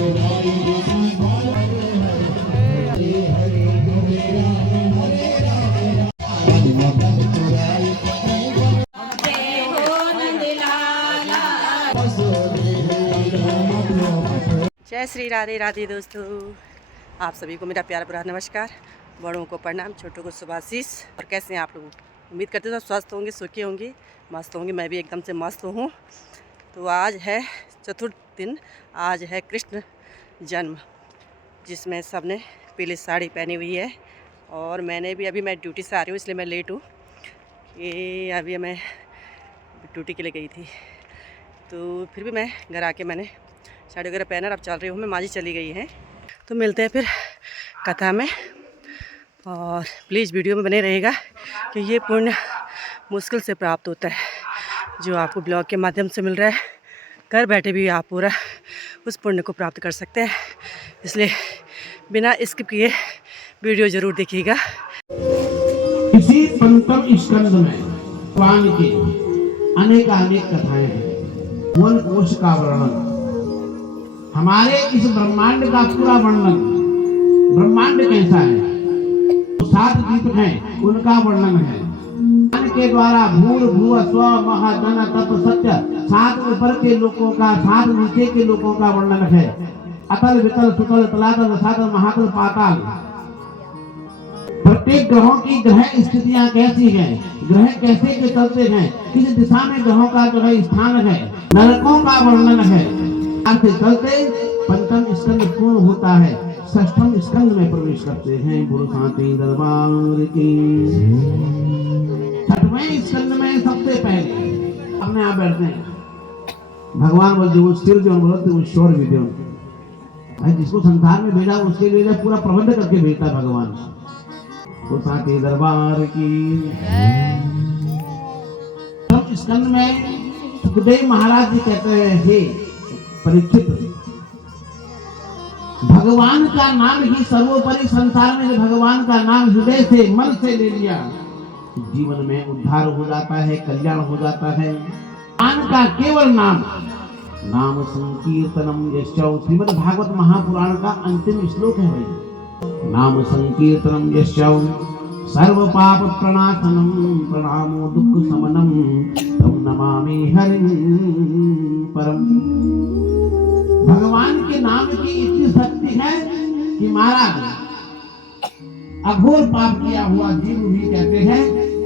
जय श्री राधे राधे दोस्तों, आप सभी को मेरा प्यार भरा नमस्कार। बड़ों को प्रणाम, छोटों को शुभाशीष। और कैसे हैं आप लोग? उम्मीद करते हैं सब स्वस्थ होंगे, सुखी होंगे, मस्त होंगे। मैं भी एकदम से मस्त हूँ। तो आज है चतुर्थ दिन, आज है कृष्ण जन्म, जिसमें सब ने पीली साड़ी पहनी हुई है। और मैंने भी मैं ड्यूटी से आ रही हूँ, इसलिए मैं लेट हूँ। ये अभी मैं ड्यूटी के लिए गई थी, तो फिर भी मैं घर आके मैंने साड़ी वगैरह पहना। अब चल रही हूँ मैं, माँ जी चली गई हैं। तो मिलते हैं फिर कथा में, और प्लीज़ वीडियो में बने रहेगा कि ये पुण्य मुश्किल से प्राप्त होता है, जो आपको ब्लॉग के माध्यम से मिल रहा है। घर बैठे भी आप पूरा उस पुण्य को प्राप्त कर सकते हैं, इसलिए बिना स्किप किए वीडियो ज़रूर देखिएगा। इसी पंचम स्कंद में भगवान की अनेक कथाएं हैं। वन कोश का वर्णन, हमारे इस ब्रह्मांड का पूरा वर्णन। ब्रह्मांड कैसा है, 7 दीप हैं, उनका वर्णन है। ज्ञान के द्वारा भूर भुव स्व महाजन तप सत्य, 7 ऊपर के लोगों का, 7 नीचे के लोगों का वर्णन है। अतल वितल सुतल तलातल रसातल महातल पाताल। प्रत्येक ग्रहों की ग्रह स्थितियां कैसी हैं, ग्रह कैसे के चलते हैं, किस दिशा में ग्रहों का जो है स्थान है। नरकों का वर्णन है। से चलते पंचम स्कंद पूर्ण होता है, षष्ठम स्कंद में प्रवेश करते हैं। गुरु शांति दरबार की 6वें स्कंद में सबसे पहले अपने आप बैठते हैं भगवान। वो स्थिर जो बोलते वो शोर विद्यो भाई, जिसको संसार में भेजा उसके लिए पूरा प्रबंध करके भेजता भगवान। गुरु शांति दरबार की स्कंद में सुखदेव महाराज जी कहते हैं, हे परीक्षित, भगवान का नाम ही सर्वोपरि। संसार में भगवान का नाम हृदय से, मन से ले लिया, जीवन में उद्धार हो जाता है, कल्याण हो जाता है। भगवान का केवल नाम, नाम संकीर्तनम यश्चौ, श्रीमद् भागवत महापुराण का अंतिम श्लोक है भाई। नाम संकीर्तनम यश्चौ सर्व पाप प्रणाशनम, प्रणामो दुख समनम, तम नमामि हरिं परम। भगवान के नाम की इतनी शक्ति है कि महाराज अघोर पाप किया हुआ जीव भी कहते हैं,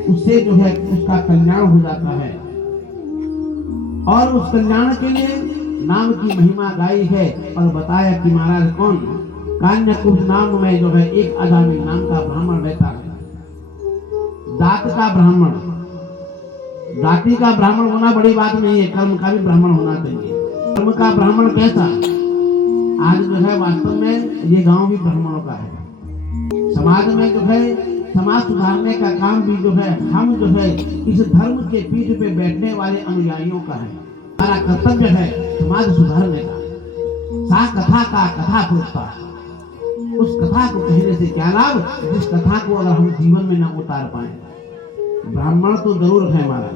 उससे जो है उसका कल्याण हो जाता है। और उस कल्याण के लिए नाम की महिमा गाई है और बताया कि महाराज कौन, कान्यकुब्ज नाम में जो है एक अजामिल नाम का ब्राह्मण रहता है। जात का ब्राह्मण, जाति का ब्राह्मण होना बड़ी बात नहीं है, कर्म का भी ब्राह्मण होना चाहिए। कर्म का ब्राह्मण कैसा, आज जो है वास्तव में ये गांव भी ब्राह्मणों का है। समाज में जो है समाज सुधारने का काम भी जो है हम जो है इस धर्म के पीठ पे बैठने वाले अनुयायियों का है। हमारा कर्तव्य है समाज सुधारने का। सा कथा का कथा पूछता, उस कथा को कहने से क्या लाभ, जिस कथा को अगर हम जीवन में न उतार पाए। ब्राह्मण तो जरूर है हमारा,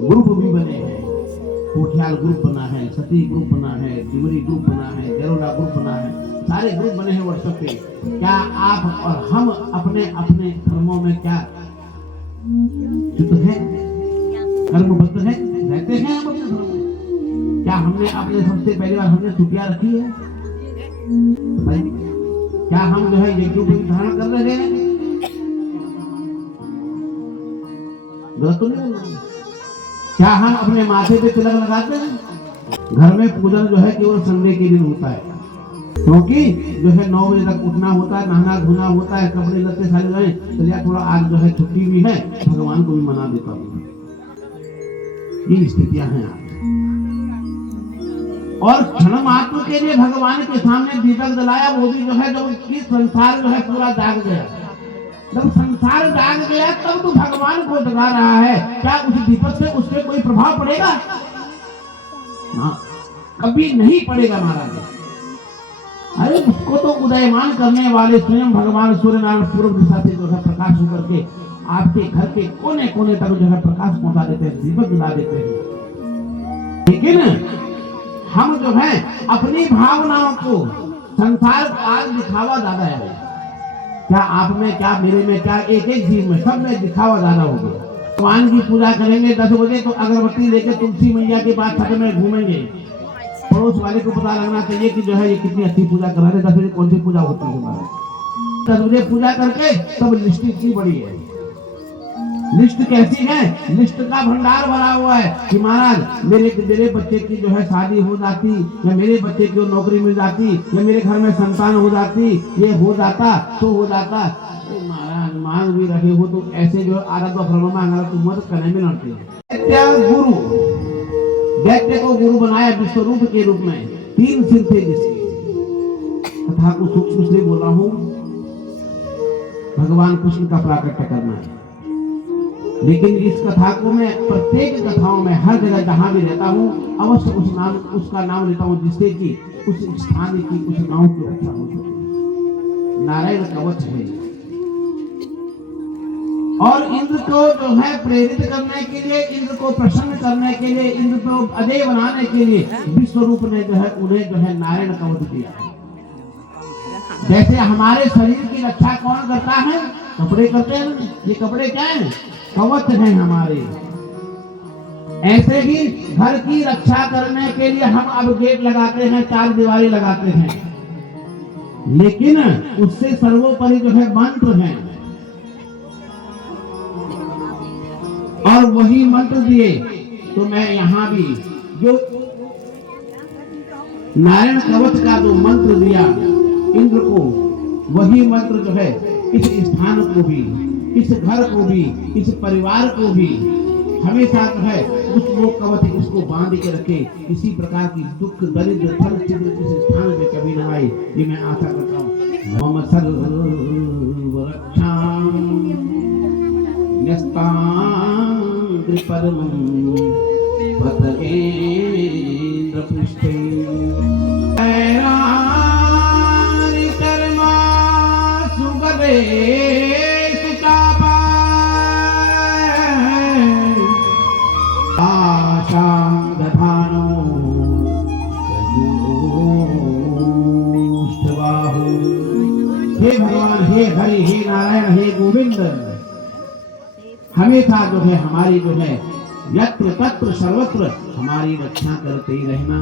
ग्रुप भी बने हैं, कोठियाल ग्रुप बना है, सती ग्रुप बना है, डिमरी ग्रुप बना है, देरोला ग्रुप बना है, सारे ग्रुप बने हैं व्हाट्सएप पे। क्या आप और हम अपने अपने धर्मों में क्या शुद्ध है, कर्मबद्ध है, रहते हैं हम अपने धर्म में? क्या हमने अपने सबसे पहली बार हमने चुटिया रखी है? क्या हम जो है यज्ञों को धारण कर रहे हैं? गलत तो नहीं? क्या हम अपने माथे पे तिलक लगाते हैं? घर में पूजन जो है केवल संडे के दिन होता है, क्योंकि जो है 9 बजे तक उठना होता है, नहाना धोना होता है, कपड़े लत्ते सारे गए, चलिए थोड़ा आज जो है छुट्टी भी है, भगवान को भी मना देता हूँ। ये स्थितियां हैं आज। और क्षण मात्र के लिए भगवान के सामने दीपक जलाया, वो भी जो है जब संसार जो है पूरा जाग गया। जब संसार जाग गया तब तो भगवान को जगा रहा है। क्या उस दीपक से उससे कोई प्रभाव पड़ेगा? ना, कभी नहीं पड़ेगा महाराज। अरे उसको तो उदयमान करने वाले स्वयं भगवान सूर्य नारायण पूर्व दिशा से जो है प्रकाश होकर के आपके घर के कोने कोने तक जो है प्रकाश पहुंचा देते हैं, दीपक जला देते हैं। लेकिन हम जो है अपनी भावनाओं को संसार को आज दिखावा ज्यादा है। क्या आप में, क्या मेरे में, क्या एक एक जीव में, सब में दिखावा ज्यादा हो गया। भगवान की पूजा करेंगे 10 बजे तो अगरबत्ती लेकर तुलसी मैया के पास छत में घूमेंगे। पड़ोस वाले को पता लगना चाहिए कि जो है ये कितनी अच्छी पूजा कर रहे हैं। 10 बजे कौन सी पूजा होती है हमारे? 10 बजे पूजा करके तब लिस्ट इतनी बड़ी है। लिस्ट कैसी है? लिस्ट का भंडार भरा हुआ है कि महाराज मेरे बच्चे की जो है शादी हो जाती, या मेरे बच्चे को नौकरी मिल जाती, या मेरे घर में संतान हो जाती, ये हो जाता तो हो जाता। महाराज मांग भी रहे हो तो ऐसे जो आदत ब्रह्म मांगा तो मत करने में लड़ते। गुरु, दैत्य को गुरु बनाया विश्वरूप के रूप में, 3 सिर थे जिसके। कथा को सूक्ष्म से बोला हूं, भगवान कृष्ण का प्राकट्य करना है। लेकिन इस कथा को मैं प्रत्येक कथाओं में हर जगह जहां भी रहता हूं अवश्य उसका नाम लेता हूं, जिससे कि उस स्थान की उस गांव की रक्षा हो सके। नारायण कवच है। और इंद्र को जो है प्रेरित करने के लिए, इंद्र को प्रसन्न करने के लिए, इंद्र को अजय बनाने के लिए विश्वरूप ने जो है उन्हें जो है नारायण कवच दिया। जैसे हमारे शरीर की रक्षा कौन करता है? कपड़े करते हैं। ये कपड़े क्या है? कवच हैं हमारे। ऐसे ही घर की रक्षा करने के लिए हम अब गेट लगाते हैं, 4 दीवारी लगाते हैं, लेकिन उससे सर्वोपरि जो है मंत्र है। और वही मंत्र दिए तो मैं यहां भी जो नारायण कवच का जो मंत्र दिया इंद्र को, वही मंत्र जो है इस स्थान को भी, इस घर को भी, इस परिवार को भी हमेशा जो है उस वो कवच इसको बांध के रखे। इसी प्रकार की दुख दरिद्र फल छिद्र इस स्थान में कभी न आए, ये मैं आशा करता हूँ। मम सर्व रक्षां न्यस्तां परमं पतगेन्द्र पृष्ठे कर्मा सुगले हे भगवान, हे हरि, हे नारायण, हे गोविंद, हमेशा जो है हमारी जो है यत्र तत्र सर्वत्र हमारी रक्षा करते रहना।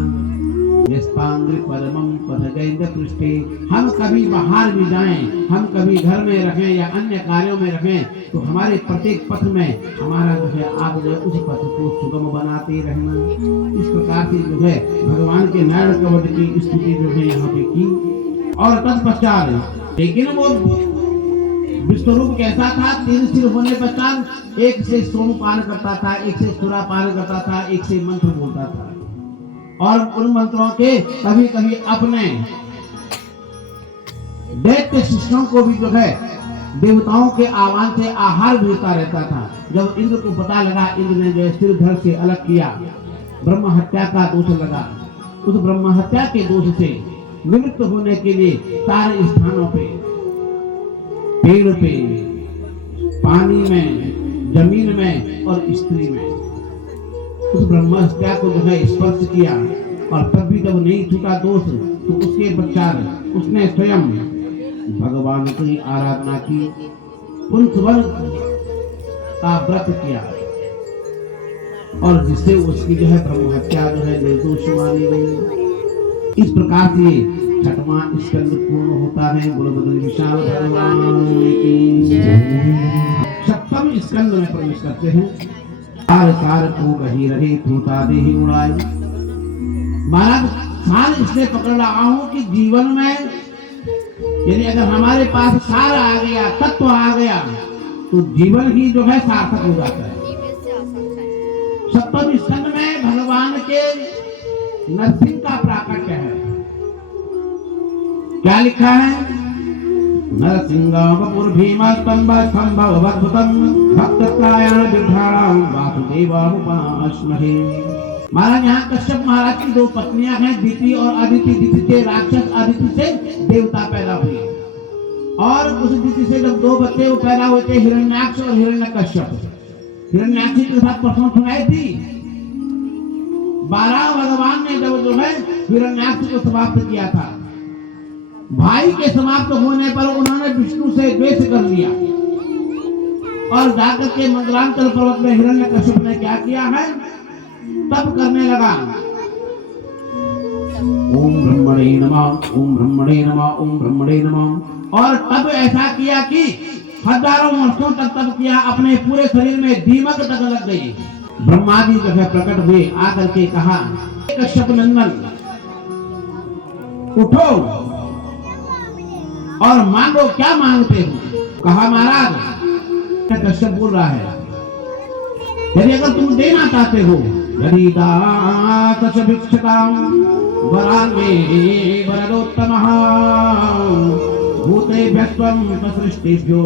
परमं पथगेन्द्र पृष्ठे, हम कभी बाहर भी जाएं, हम कभी घर में रहें या अन्य कार्यों में रहें, तो हमारे प्रत्येक पथ में हमारा जो है आप जो उस पथ को सुगम बनाते रहना। इस प्रकार से जो है भगवान के नारायण कवच की स्तुति जो है यहाँ पे की। और तत्पश्चात लेकिन वो विश्वरूप कैसा था? 3 सिर होने पश्चात एक से सोमपान करता था, एक से सुरापान करता था, एक से मंत्र बोलता था। और उन मंत्रों के कभी कभी अपने दैत्य शिष्यों को भी जो है देवताओं के आह्वान से आहार भेजता रहता था। जब इंद्र को पता लगा, इंद्र ने जो सिर धड़ से अलग किया, ब्रह्म हत्या का दोष लगा। उस ब्रह्म हत्या के दोष से निवृत्त होने के लिए 4 स्थानों पे, पेड़ पे, पानी में, जमीन में और स्त्री में उस ब्रह्म हत्या को जो है स्पर्श किया। और तब भी जब नहीं छूटा दोष, तो उसके पश्चात उसने स्वयं भगवान की आराधना की, पुंसवन का व्रत किया, और जिससे उसकी जो है ब्रह्म हत्या जो है निर्दोष मानी गई। इस प्रकार से 6वां स्कंद पूर्ण होता है। बोलो बदल विशाल भगवान की। 7वें स्कंद में प्रवेश करते हैं। सार सार को कही रहे तूता देहि उड़ाए। महाराज सार इसलिए पकड़ रहा हूं कि जीवन में यानी अगर हमारे पास सार आ गया, तत्व आ गया, तो जीवन ही जो है सार्थक हो जाता है। 7वें स्कंद में भगवान के नरसिंह का प्राकट्य है। क्या लिखा है? नरसिंह भीमस्तंभ संभवद्भुतम् भक्तत्रायण विभ्राणां वासुदेवामुपास्महे। महाराज यहाँ कश्यप महाराज की 2 पत्नियां हैं, दिति और अदिति। दिति से राक्षस, अदिति से देवता पैदा हुए। और उस दिति से जब 2 बच्चे पैदा हुए थे, हिरण्याक्ष और हिरण्यकश्यप। हिरण्याक्षी के साथ प्रथम सुनाई थी। 12 भगवान ने जब जो है हिरण्याक्ष को समाप्त किया था, भाई के समाप्त होने पर उन्होंने विष्णु से द्वेष कर लिया और जाकर के मंदरांचल पर्वत में हिरण्यकश्यप ने क्या किया है, तप करने लगा। ओम ब्रह्मणे नमः, ओम ब्रह्मणे नमः, ओम ब्रह्मणे नमः। और तब ऐसा किया कि हजारों वर्षों तक तप किया, अपने पूरे शरीर में दीमक तक लग गई। ब्रह्मा जी जो है प्रकट हुए, आकर के कहा, कश्यप नंदन उठो और मांगो, क्या मांगते हो? कहा महाराज, कश्यप बोल रहा है, यदि अगर तुम देना चाहते हो, यदि दातशभिक्षतां वरान्मे वरदोत्तमः भूतेभ्यः त्वं सृष्टिभ्यो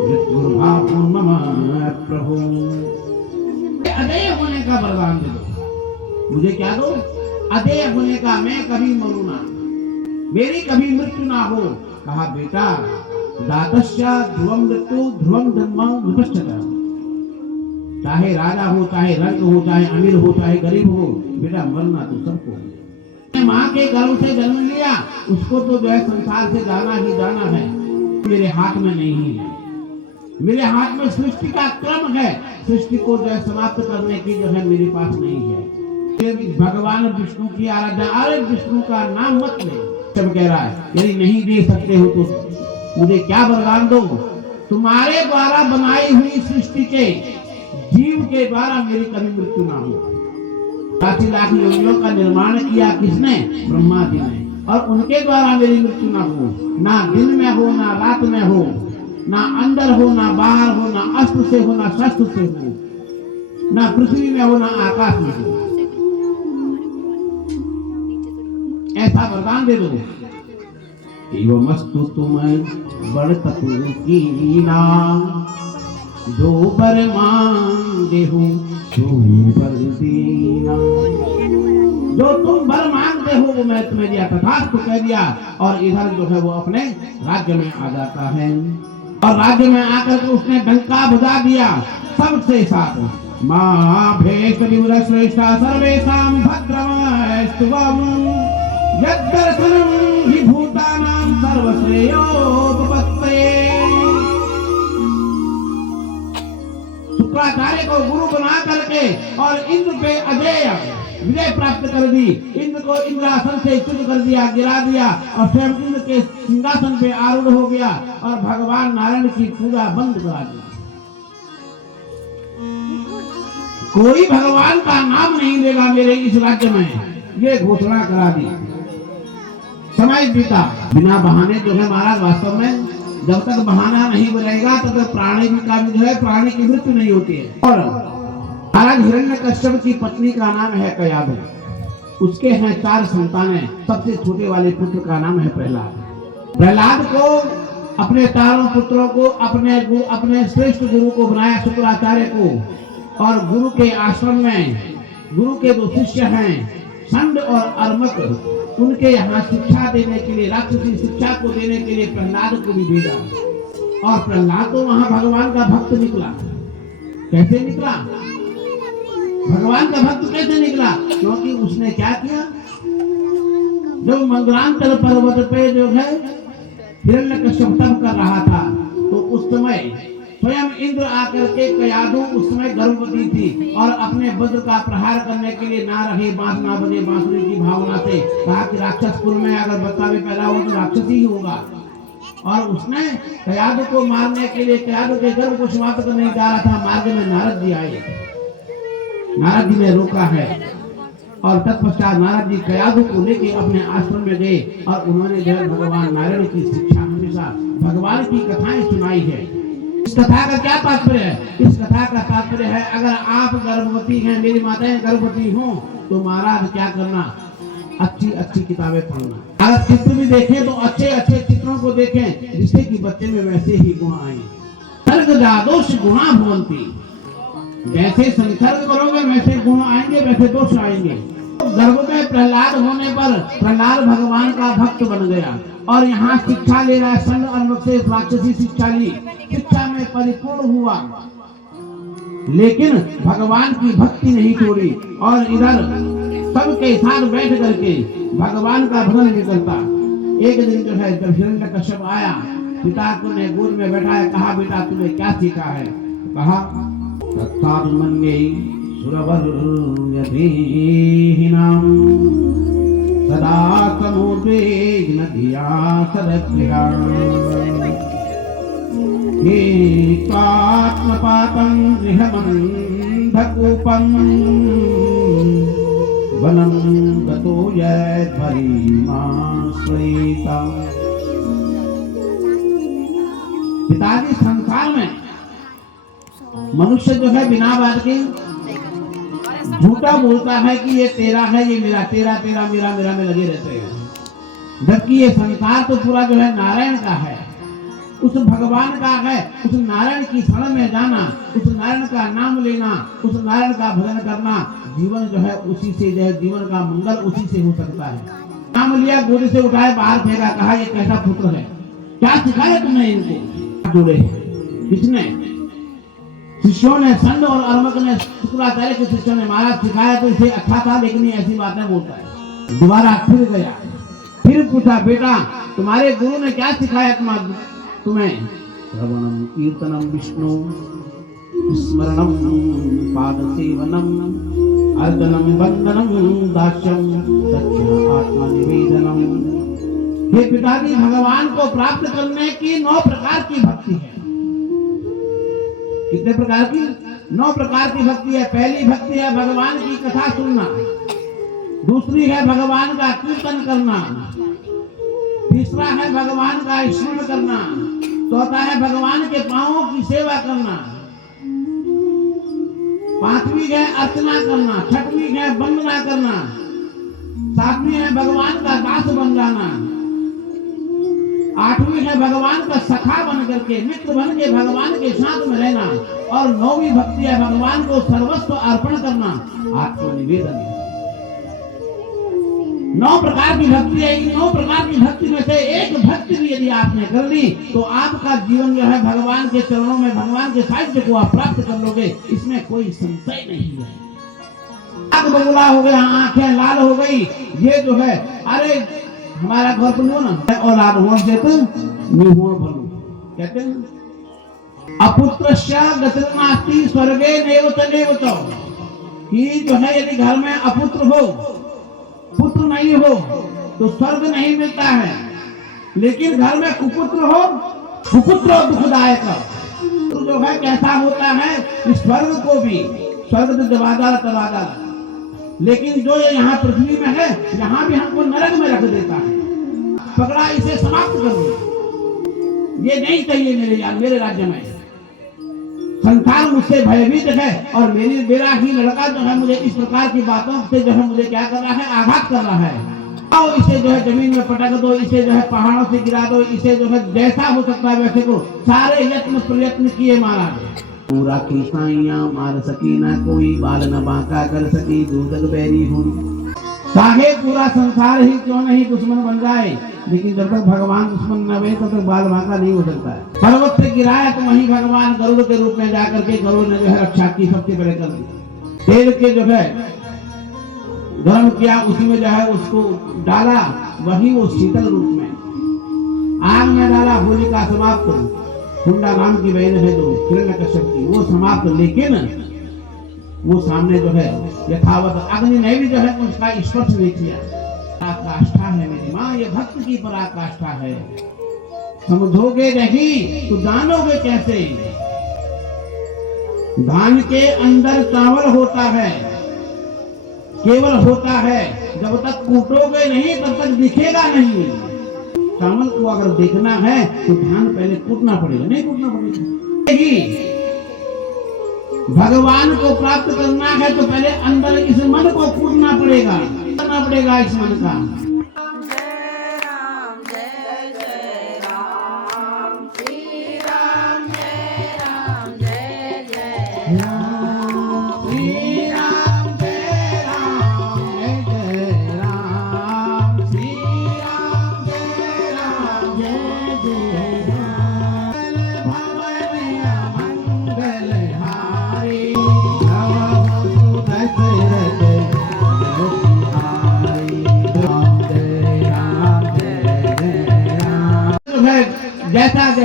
मृत्युर्भावो मम प्रभु। अदेय होने का वरदान दे दो, मुझे क्या दो? अदेय होने का, मैं कभी मरूं ना, मेरी कभी मृत्यु ना हो। कहा बेटा, दातस्य ध्रुवं मृत्यु ध्रुवं धर्मं विपश्यता, चाहे राजा हो, चाहे रंग हो, चाहे अमीर हो, चाहे गरीब हो, बेटा मरना तो सबको। माँ के गर्भ से जन्म लिया, उसको तो जो है संसार से जाना ही जाना है। मेरे हाथ में नहीं है, मेरे हाथ में सृष्टि का क्रम है, सृष्टि को जो है समाप्त करने की जो है मेरे पास नहीं है। भगवान विष्णु की आराधना, अरे विष्णु का नाम मत ले, सब कह रहा है, यदि नहीं दे सकते हो तो मुझे क्या वरदान दो? तुम्हारे द्वारा बनाई हुई सृष्टि के जीव के द्वारा मेरी कभी मृत्यु ना हो। 80 लाख योनियों का निर्माण किया किसने? ब्रह्मा जी ने, और उनके द्वारा मेरी मृत्यु ना हो, ना दिन में हो, ना रात में हो, ना अंदर हो, ना बाहर हो, ना अस्त्र से हो, ना शस्त्र से हो, ना पृथ्वी में हो, ना आकाश में हो। ऐसा वरदान दे दो। एवमस्तु तुम बड़ तपु कीना, जो बर मांगे हो सो बर दीना। जो तुम बर मांगते हो वो मैं तुम्हें दिया, तथास्तु कह दिया, और इधर जो है वो अपने राज्य में आ जाता है। और राज्य में आकर के उसने डंका बजा दिया सबसे साथ। माँ भेष श्रेष्ठा सर्वेषां भद्रमस्तुवम् यद्दर्शनं हि भूतानां सर्वश्रेयोपपत्तये। शुक्राचार्य को गुरु बना करके और इंद्र पे अजेय विजय प्राप्त कर दी। इंद्र को इंद्रासन से च्युत कर दिया, गिरा दिया, और स्वयं इंद्र के सिंहासन पे आरूढ़ हो गया और भगवान नारायण की पूजा बंद करा दी। कोई भगवान का नाम नहीं लेगा मेरे इस राज्य में, ये घोषणा करा दी। समय बीता, बिना बहाने जो है महाराज, वास्तव में जब तक बहाना नहीं बनेगा तब तक प्राणी का जो है प्राणी की मृत्यु नहीं होती है। और महाराज हिरण्यकश्यप की पत्नी का नाम है कयाधु, उसके हैं 4 संतानें। सबसे छोटे वाले पुत्र का नाम है प्रहलाद। प्रहलाद को अपने 4 पुत्रों को अपने श्रेष्ठ गुरु को बनाया, शुक्राचार्य को। और गुरु के आश्रम में गुरु के 2 शिष्य हैं, षंड और अर्मक, उनके यहाँ शिक्षा देने के लिए, राक्षसी शिक्षा को देने के लिए प्रहलाद को भी भेजा। और प्रहलाद तो वहां भगवान का भक्त निकला। कैसे निकला? भगवान का भक्त कैसे निकला? क्योंकि उसने क्या किया, जब मंदरांचल पर्वत पे जो है हिरण्यकश्यप तप कर रहा था, तो उस समय स्वयं इंद्र आकर के कयाधु उस समय गर्भवती थी, और अपने वज्र का प्रहार करने के लिए ना रहे बांस ना बने बांसुरी की भावना से कहा कि राक्षस कुल में अगर बच्चा भी पैदा हो तो राक्षस ही होगा। और उसने कयाधु को मारने के लिए, कयाधु के गर्भ को समाप्त करने जा रहा था, मार्ग में नारद जी आए। नारद जी ने रोका है, और तत्पश्चात नारद जी कयाधु को लेके अपने आश्रम में गए, और उन्होंने जो भगवान नारायण की शिक्षा, हमेशा भगवान की कथाएं सुनाई है। इस कथा का क्या तात्पर्य है? इस कथा का तात्पर्य है, अगर आप गर्भवती हैं, मेरी माताएं गर्भवती हों, तो महाराज क्या करना, अच्छी अच्छी किताबें पढ़ना। अगर चित्र भी देखें तो अच्छे अच्छे चित्रों को देखें, जिससे कि बच्चे में वैसे ही गुण आए। सर्गजादोष गुणा भवन्ति, जैसे संसर्ग करोगे वैसे गुण आएंगे, वैसे दोष आएंगे। गर्भ में प्रहलाद होने पर प्रहलाद भगवान का भक्त बन गया, और यहाँ शिक्षा ले रहा है, षंड अर्मक से राक्षसी शिक्षा ली, शिक्षा में परिपूर्ण हुआ, लेकिन भगवान की भक्ति नहीं छोड़ी। और इधर सबके साथ बैठ करके भगवान का भजन भी करता। एक दिन जो है जब हिरण्यकश्यप आया, पिता को ने गोद में बैठाया, कहा बेटा तुम्हें क्या सीखा है? तो कहा तत्तात्मन्ये सुरवर यदीनाम सदा समुद्रेण धिया सदक्रिया एकात्मपातं गृहमन्धकूपं वनं गतो यद्भरिमाश्रयेता। पिताजी, संसार में मनुष्य जो है बिना बात के झूठा बोलता है कि ये तेरा है, ये मेरा, तेरा तेरा मेरा मेरा में लगे रहते हैं, जबकि ये संसार तो पूरा जो है नारायण का है, उस भगवान का है। उस नारायण की शरण में जाना, उस नारायण का नाम लेना, उस नारायण का भजन करना, जीवन जो है उसी से जो है जीवन का मंगल उसी से हो सकता है। नाम लिया, गोदी से उठाए, बाहर फेंका, कहा ये कैसा पुत्र है? क्या सिखाया तुमने इनको? जुड़े किसने? शिष्यों ने, संड और अर्मक ने, शुक्राचार्य के शिष्यों ने। महाराज सिखाया तो इसे अच्छा था, लेकिन ये ऐसी बातें बोलता है। दोबारा फिर गया, फिर पूछा बेटा तुम्हारे गुरु ने क्या सिखाया तुम्हें? श्रवणम कीर्तनम विष्णु स्मरणम पाद सेवनम अर्दनम वंदनम दास्यम दक्षिण आत्मा निवेदनम। हे पिताजी, भगवान को प्राप्त करने की 9 प्रकार की भक्ति है। कितने प्रकार की? 9 प्रकार की भक्ति है। पहली भक्ति है भगवान की कथा सुनना, दूसरी है भगवान का कीर्तन करना, तीसरा है भगवान का स्मरण करना, चौथा है भगवान के पांवों की सेवा करना, पांचवी है अर्चना करना, छठवीं है वंदना करना, सातवीं है भगवान का दास बन जाना, आठवीं है भगवान का सखा बन करके, मित्र बन के भगवान के साथ में रहना, और 9वीं भक्ति है भगवान को सर्वस्व अर्पण करना, आत्मनिवेदन। 9 प्रकार की भक्ति है। इन 9 प्रकार की भक्ति में से एक भक्ति भी यदि आपने कर ली तो आपका जीवन जो है भगवान के चरणों में, भगवान के साहित्य को आप प्राप्त कर लोगे, इसमें कोई संशय नहीं है। आग बबूला हो गया, आंखें लाल हो गई, ये जो है, अरे हमारा घर पर ना औलाद हो देते निहोर भलो कहते हैं, अपुत्रस्य गतिर्नास्ति स्वर्गे नैव तदेव तो। कि जो है यदि घर में अपुत्र हो, पुत्र नहीं हो, तो स्वर्ग नहीं मिलता है। लेकिन घर में कुपुत्र हो, कुपुत्र दुखदायक। तो जो है कैसा होता है कि स्वर्ग को भी, स्वर्ग तो दबादार तबादार, लेकिन जो यहाँ पृथ्वी में है, यहाँ भी हमको नरक में रख देता है। पकड़ा, इसे समाप्त कर दो, ये नहीं चाहिए मेरे राज्य में। संसार मुझसे भयभीत है, और मेरा ही लड़का जो है मुझे इस प्रकार की बातों से जो है मुझे क्या कर रहा है, आघात कर रहा है। आओ इसे जो है जमीन में पटक दो, इसे जो है पहाड़ों से गिरा दो, इसे जो है जैसा हो सकता है वैसे को। सारे यत्न प्रयत्न किए महाराज, पूरा की साइया मार सकी ना कोई, बाल न बांका कर सकी, दूधक बैरी हुई। चाहे पूरा संसार ही क्यों नहीं दुश्मन बन जाए, लेकिन जब तक भगवान दुश्मन न बने तब तक बाल बांका नहीं हो सकता है। पर्वत से गिराया तो वहीं भगवान गरुड़ के रूप में जाकर के गरुड़ ने जो है रक्षा की, सबसे पहले कर दी। तेल के जो है गर्म किया, उसी में जो है उसको डाला, वही वो शीतल रूप में। आग में डाला, होलिका समाप्त, हुंडा नाम की बहन है जो हिरण्यकश्यप की, वो समाप्त। लेकिन वो सामने जो है यथावत अग्नि ने भी जो है उसका स्पर्श नहीं किया। पराकाष्ठा है मेरी माँ, ये भक्त की पराकाष्ठा है। समझोगे नहीं तो जानोगे कैसे। धान के अंदर चावल होता है, केवल होता है, जब तक कूटोगे नहीं तब तक दिखेगा नहीं। चावल को अगर देखना है तो धान पहले कूटना पड़ेगा, नहीं कूटना पड़ेगा। भगवान को प्राप्त करना है तो पहले अंदर इस मन को कूटना पड़ेगा, करना पड़ेगा इस मन का।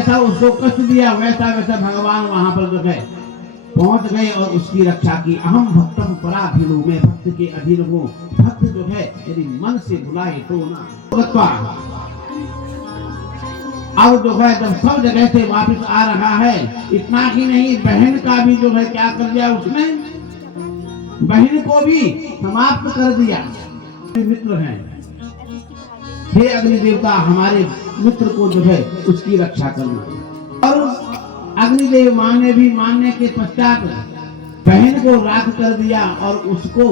जैसा उसको कष्ट दिया वैसा वैसा भगवान वहां पर जो है पहुंच गए और उसकी रक्षा की। अहम भक्तम पराधीनो, मैं भक्त के अधीन हूँ। भक्त जो है यदि मन से बुलाए तो ना। अब जो है जब सब जगह से वापस आ रहा है, इतना ही नहीं बहन का भी जो है क्या कर दिया उसने, बहन को भी समाप्त कर दिया। मित्र हैं, हे अग्नि देवता, हमारे मित्र को जो है उसकी रक्षा करना। और अग्निदेव मानने के पश्चात बहन को राख कर दिया और उसको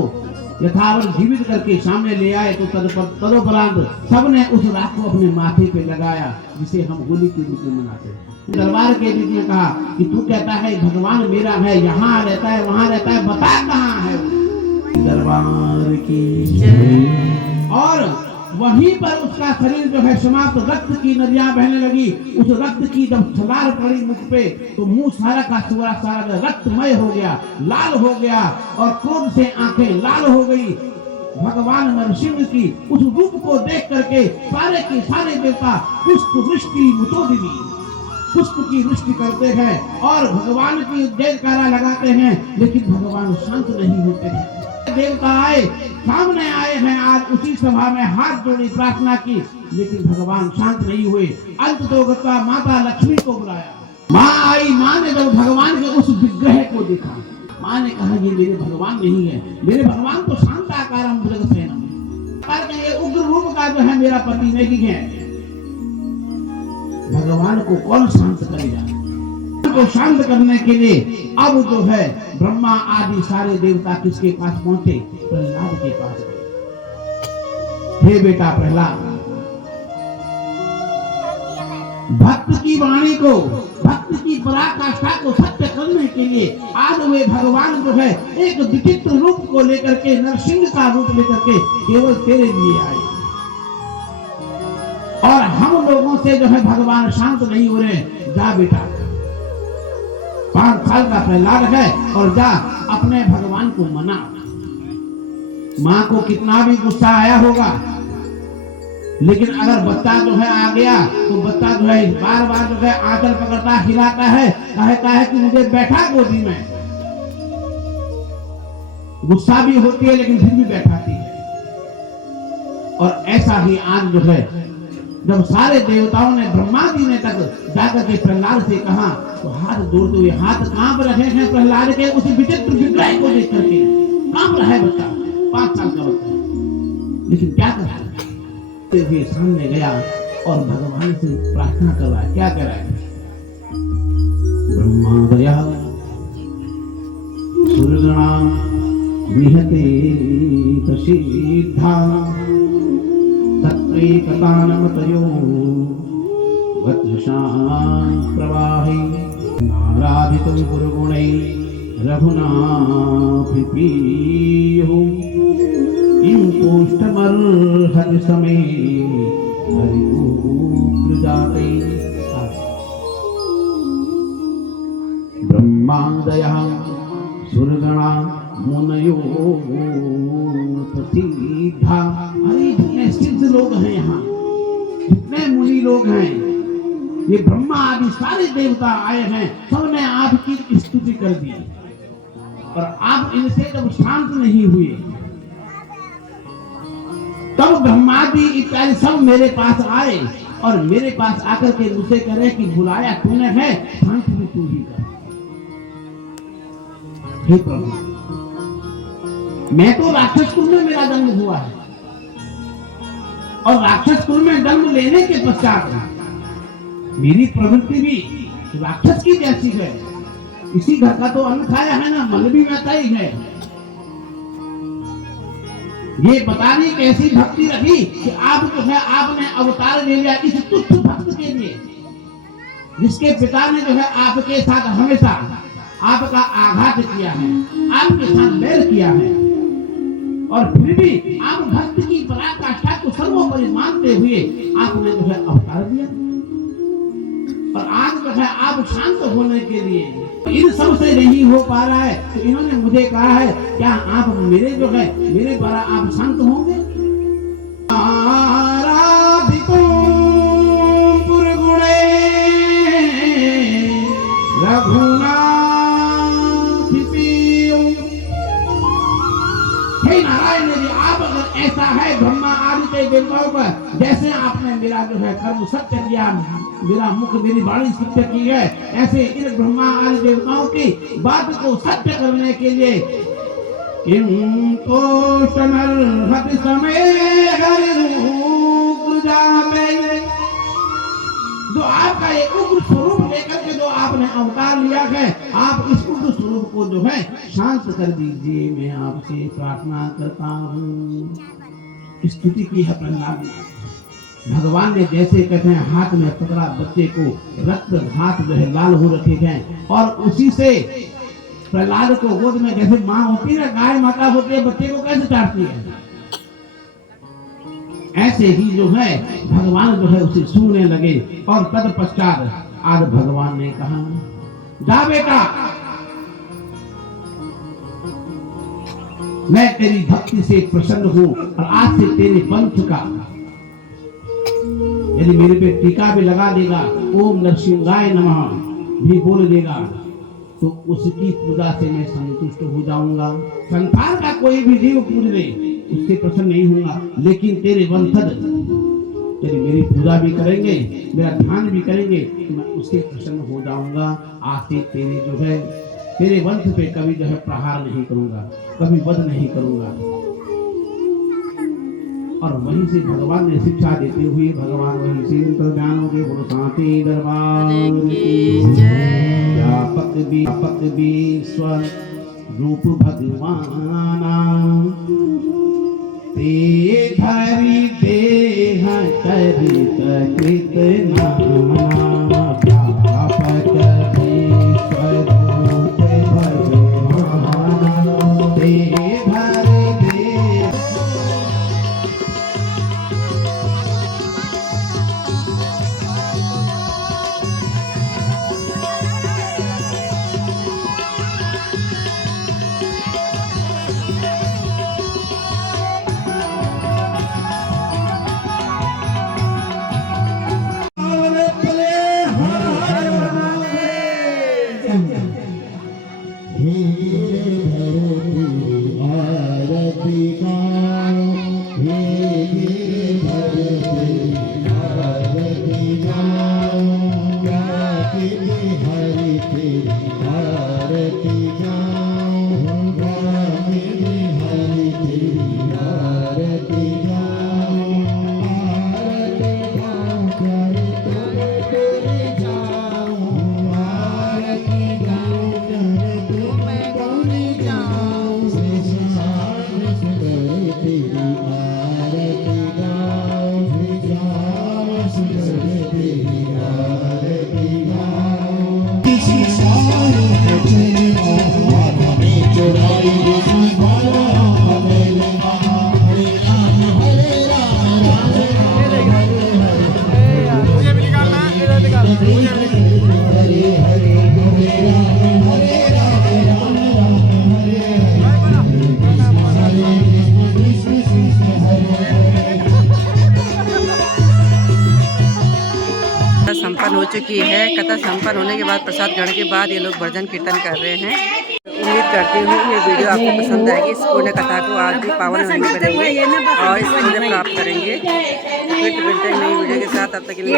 यथावत जीवित करके सामने ले आए। तो तदोपरांत सबने उस राख को अपने माथे पे लगाया, जिसे हम होली के रूप में मनाते हैं। दरबार के बीच में कहा कि तू कहता है भगवान मेरा है, यहाँ रहता है वहां रहता है, बता कहाँ है। दरबार की जय। और वहीं पर उसका शरीर जो है समाप्त, रक्त की नदियां बहने लगी। उस रक्त की जब छलार पड़ी मुख पे तो मुंह सारा का सारा रक्तमय हो गया, लाल हो गया और क्रोध से आंखें लाल हो गई। भगवान नरसिंह की उस रूप को देख करके सारे के सारे देवता पुष्प वृष्टि मुतोदिनी, पुष्प की वृष्टि करते हैं और भगवान की जयकारा लगाते हैं, लेकिन भगवान शांत नहीं होते हैं। देवता आए, सामने आए हैं, आज उसी सभा में हाथ जोड़ी प्रार्थना की, लेकिन भगवान शांत नहीं हुए। अंत तो गत्वा माता लक्ष्मी को बुलाया। माँ आई, माँ ने जब भगवान के उस विग्रह को देखा, माँ ने कहा ये मेरे भगवान नहीं है, मेरे भगवान तो शांताकारम जगतसेनम, ये उग्र रूप का जो है मेरा पति नहीं है। भगवान को कौन शांत करेगा? को शांत करने के लिए अब जो है ब्रह्मा आदि सारे देवता किसके पास पहुंचे? प्रहलाद के पास गए। हे बेटा प्रहलाद, भक्त की वाणी को, भक्त की पराकाष्ठा को सत्य करने के लिए आज वे भगवान जो है एक विचित्र रूप को लेकर के, नरसिंह का रूप लेकर के केवल तेरे लिए आए। और हम लोगों से जो है भगवान शांत नहीं हो रहे। जा बेटा, 5 साल का प्रहलाद है और जा अपने भगवान को मना। माँ को कितना भी गुस्सा आया होगा, लेकिन अगर बच्चा जो है आ गया तो बच्चा जो है बार बार जो है आंचल पकड़ता, हिलाता है, कहता है कि मुझे बैठा गोदी में। गुस्सा भी होती है लेकिन फिर भी बैठाती है। और ऐसा ही आज जो है जब सारे देवताओं ने, ब्रह्मा जी ने तक जाकर के प्रहलाद से कहा तो हाथ जोड़ते हुए, हाथ कांप रहे हैं प्रहलाद के उस विचित्र विग्रह को देख करके। कांप रहा है बच्चा, 5 साल का बच्चा, लेकिन क्या कर रहा है? हुए सामने गया और भगवान से प्रार्थना कर रहा है। क्या कह रहा है? ब्रह्मा दया सुरगणा निहते तशीद्धा तत्रेकतानमतयो वत्सान् प्रवाहे नाराधितं गुरुगुणै रघुनाथप्रियो इं तुष्टमर्हति समे हरिपुत्रजाते। ब्रह्मादयः सुरगणा मुनयो प्रसिद्धा। अरे जितने सिद्ध लोग हैं यहाँ, जितने मुनि लोग हैं, ये ब्रह्मा आदि सारे देवता आए हैं, सबने आपकी स्तुति कर दी। और आप इनसे जब शांत नहीं हुए तब ब्रह्मादि इत्यादि सब मेरे पास आए और मेरे पास आकर के मुझसे करे कि बुलाया तूने है, शांत भी तू ही कर। हे प्रभु, मैं तो राक्षस कुल में मेरा जन्म हुआ है और राक्षस कुल में जन्म लेने के पश्चात मेरी प्रवृत्ति भी राक्षस की जैसी है। इसी घर का तो अन्न खाया है ना, मन भी वैसा ही है। ये पता नहीं कैसी भक्ति रखी कि आप जो है आपने अवतार ले लिया इस तुच्छ भक्त के लिए, जिसके पिता ने जो है आपके साथ हमेशा आपका आघात किया है, आपके साथ बैर किया है, और फिर भी आप भक्त की पराकाष्ठा को सर्वोपरि मानते हुए आपने जो है अवतार दिया। और आज जो है आप शांत होने के लिए इन सब से नहीं हो पा रहा है, तो इन्होंने मुझे कहा है क्या आप मेरे जो है मेरे द्वारा आप शांत होंगे? आराधितो पुरगुणे आपने मेरा जो है कर्म सत्य किया, मेरा मुख मेरी वाणी सत्य की है, ऐसे इन ब्रह्मा आदि देवताओं की बात को सत्य करने के लिए किंको समर्हत समय हरिरुद्र जामे, जो आपका एक उग्र स्वरूप लेकर के जो आपने अवतार लिया है, आप इस उग्र स्वरूप को जो है शांत कर दीजिए, मैं आपसे प्रार्थना करता हूँ। स्तुति की है प्रहलाद ने। भगवान ने जैसे कहते हैं हाथ में पकड़ा बच्चे को, रक्त हाथ जो है लाल हो रखे हैं, और उसी से प्रहलाद को गोद में जैसे माँ होती है, गाय माता होती है, बच्चे को कैसे चाटती है, ऐसे ही जो है भगवान जो है उसे सुनने लगे। और तत्पश्चात आज भगवान ने कहा, जा बेटा, मैं तेरी भक्ति से प्रसन्न हूं और आज से तेरे पंथ का यदि मेरे पे टीका भी लगा देगा, ओम नरसिंहाय नमः भी बोल देगा, तो उसकी पूजा से मैं संतुष्ट हो जाऊंगा। संसार का कोई भी जीव पूज ले, उससे प्रसन्न नहीं होगा, लेकिन तेरे वंशज यदि मेरी पूजा भी करेंगे, मेरा ध्यान भी करेंगे, तो मैं उससे प्रसन्न हो जाऊंगा। आज से तेरे जो है तेरे वंश पे कभी जो है प्रहार नहीं करूंगा, कभी वध नहीं करूंगा। और वहीं से भगवान ने शिक्षा देते हुए भगवान वहीं से इंतर्ध्यान हो गए। गुरु शांति दरबार की जय। व्यापक विश्व रूप भगवाना, ते धरि देह करि कृत नामा, व्यापक विश्व रूप भगवाना, ते धरि देह। संपन्न हो चुकी है। कथा संपन्न होने के बाद प्रसाद ग्रहण के बाद ये लोग भजन कीर्तन कर रहे हैं। उम्मीद करती हूँ ये वीडियो आपको पसंद आएगी। इस पुण्य कथा को आज भी पावन होने बनेंगे और इस पुण्य प्राप्त करेंगे। फिर मिलते हैं नई वीडियो के साथ, तब तक के लिए।